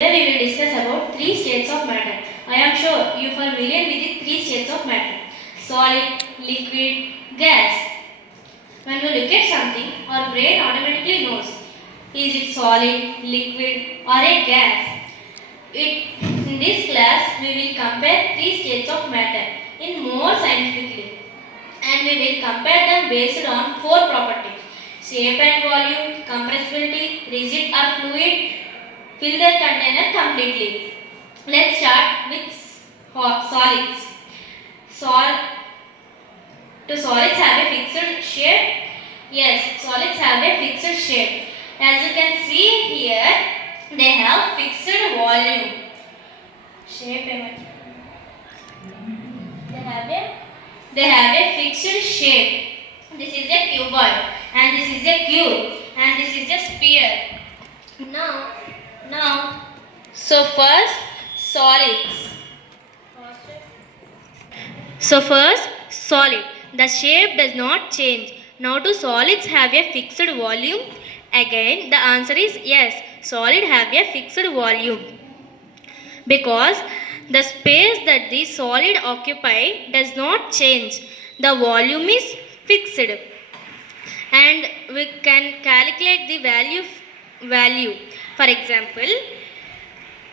Today we will discuss about three states of matter. I am sure you are familiar with the three states of matter: solid, liquid, gas. When we look at something, our brain automatically knows is it solid, liquid, or a gas. In this class, we will compare three states of matter in more scientifically, and we will compare them based on four properties: shape and volume, compressibility, rigid or fluid, fill their container completely. Let's start with solids. Sol Do solids have a fixed shape? Yes, solids have a fixed shape. As you can see here, they have fixed volume. Shape. They have a fixed shape. This is a cuboid, and this is a cube, and this is a sphere. Now, so first solids. First solid. The shape does not change. Now, do solids have a fixed volume? Again, the answer is yes. Solid have a fixed volume because the space that the solid occupy does not change. The volume is fixed, and we can calculate the value. For example,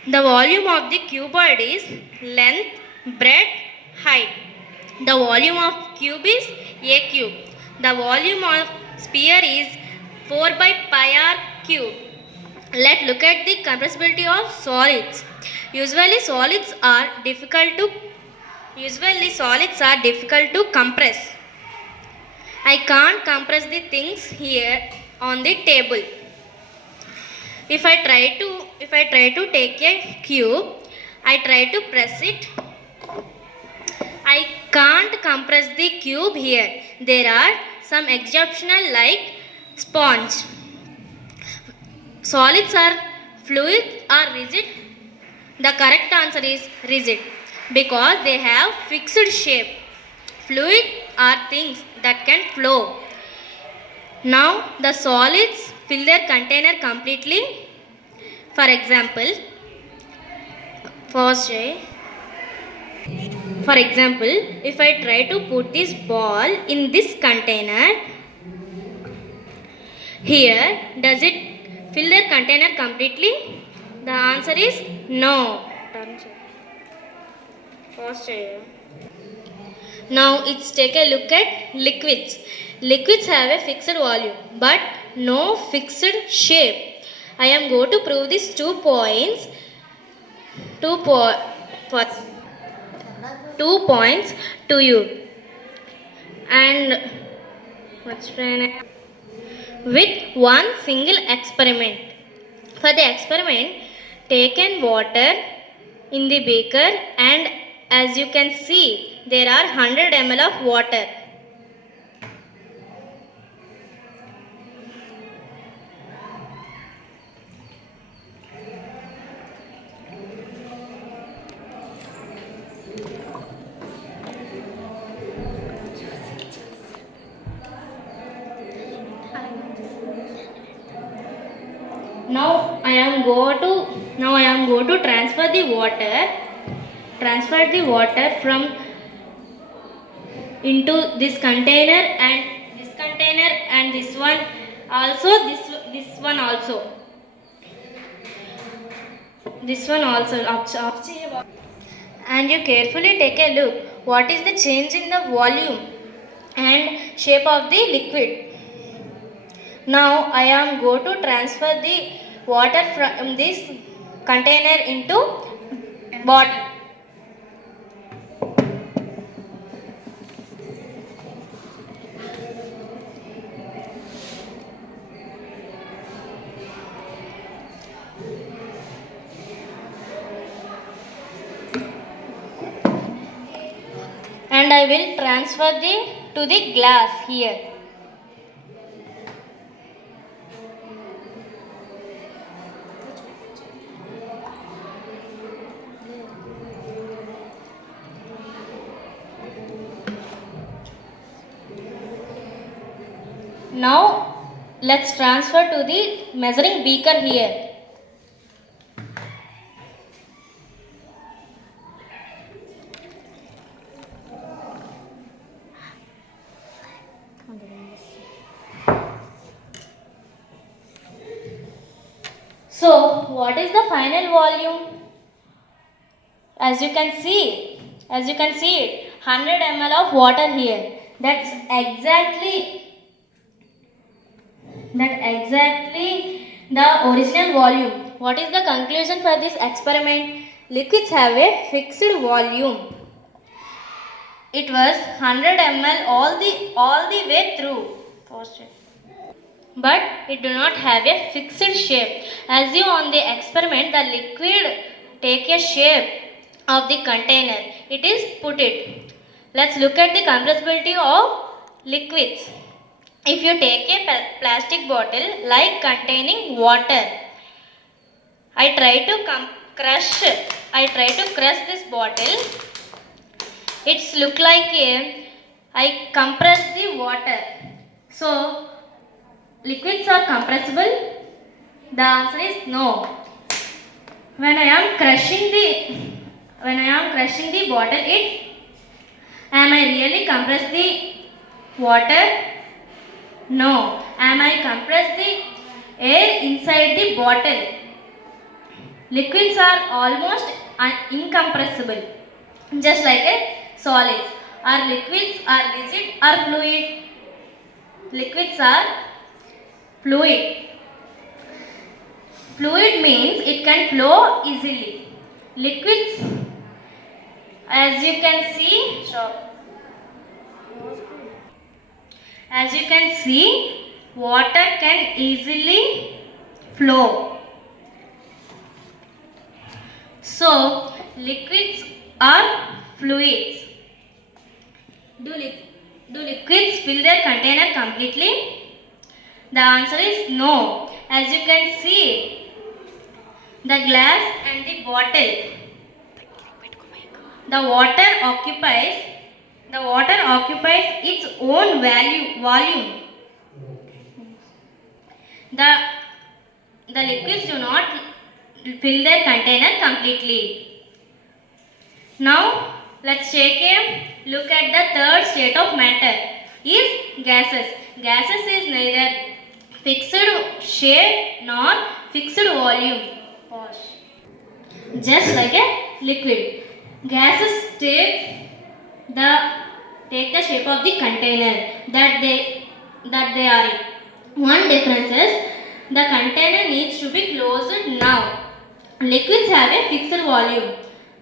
the volume of the cuboid is length, breadth, height. The volume of cube is a cube. The volume of sphere is 4 by pi r cube. Let's look at the compressibility of solids. Usually solids are difficult to compress. I can't compress the things here on the table. If I try to take a cube, I try to press it. I can't compress the cube here. There are some exceptional like sponge. Solids are fluid or rigid? The correct answer is rigid because they have fixed shape. Fluid are things that can flow. Now the solids fill their container completely. For example, if I try to put this ball in this container, here, does it fill their container completely? The answer is no. Now let's take a look at liquids. Liquids have a fixed volume but no fixed shape. I am going to prove these 2 points. 2 points to you. And with one single experiment. For the experiment, take in water in the beaker, and as you can see, there are 100 ml of water. Now I am going to transfer the water from into this container and this one also, and you carefully take a look what is the change in the volume and shape of the liquid. Now I am going to transfer the water from this container into bottle. And I will transfer to the glass here. Now let's transfer to the measuring beaker here. So what is the final volume? As you can see it, 100 ml of water here. That's exactly the original volume. What is the conclusion for this experiment? Liquids have a fixed volume. It was 100 ml all the way through. But it do not have a fixed shape. As you on the experiment, the liquid take a shape of the container. It is put it. Let's look at the compressibility of liquids. If you take a plastic bottle like containing water, I try to crush this bottle. It's look like I compress the water. So liquids are compressible? The answer is no. When I am crushing the bottle, am I really compress the water? No. Am I compress the air inside the bottle? Liquids are almost incompressible, just like solids. Are liquids are rigid or fluid? Liquids are fluid. Fluid means it can flow easily. Liquids, as you can see, water can easily flow. So, liquids are fluids. Do liquids fill their container completely? The answer is no. As you can see, the glass and the bottle, the water occupies its own volume. The liquids do not fill their container completely. Now let's take a look at the third state of matter, is gases. Gases is neither fixed shape nor fixed volume. Just like a liquid. Gases take the shape of the container that they are in. One difference is the container needs to be closed now. Liquids have a fixed volume,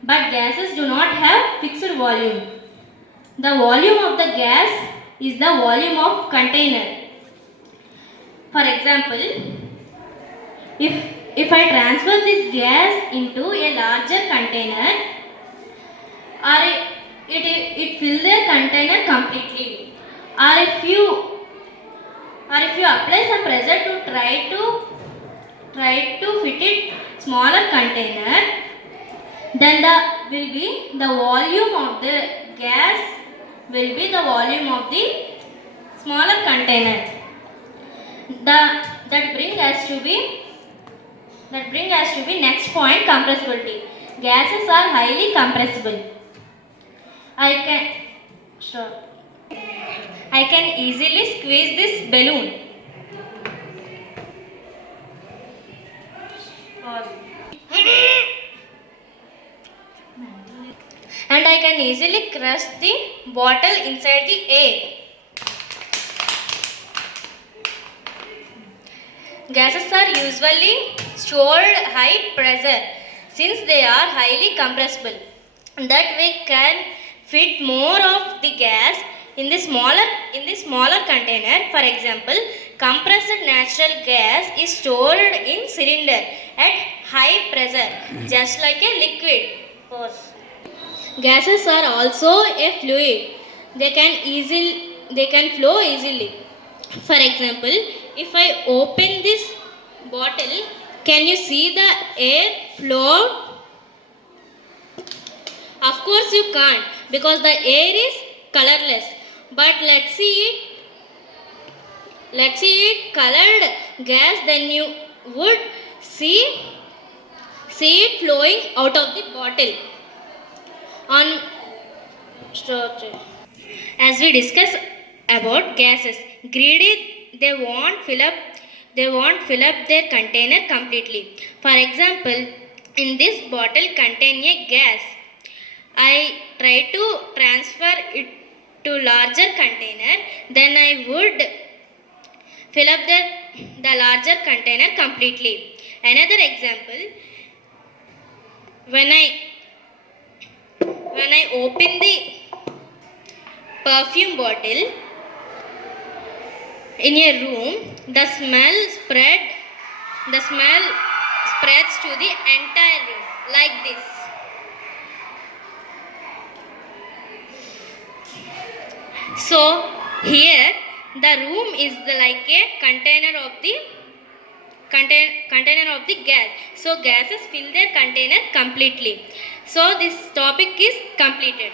but gases do not have fixed volume. The volume of the gas is the volume of container. For example, if I transfer this gas into a larger container, or it fills the container completely, or if you apply some pressure to try to fit it smaller container, then the volume of the gas will be the volume of the smaller container. That bring us to be next point, compressibility. Gases are highly compressible. I can easily squeeze this balloon. And I can easily crush the bottle inside the air. Gases are usually stored high pressure since they are highly compressible. That way can fit more of the gas in the smaller container. For example, compressed natural gas is stored in cylinder at high pressure, just like a liquid. Gases are also a fluid. They can flow easily. For example, if I open this bottle, can you see the air flow? Of course you can't, because the air is colorless. But let's see it colored gas, then you would see it flowing out of the bottle. As we discuss about gases, greedy, they won't fill up they won't fill up their container completely. For example, in this bottle contain a gas. I try to transfer it to larger container, then I would fill up the larger container completely. Another example, when I open the perfume bottle in a room, the smell spreads to the entire room like this. So here the room is like a container of the gas. So gases fill their container completely. So this topic is completed.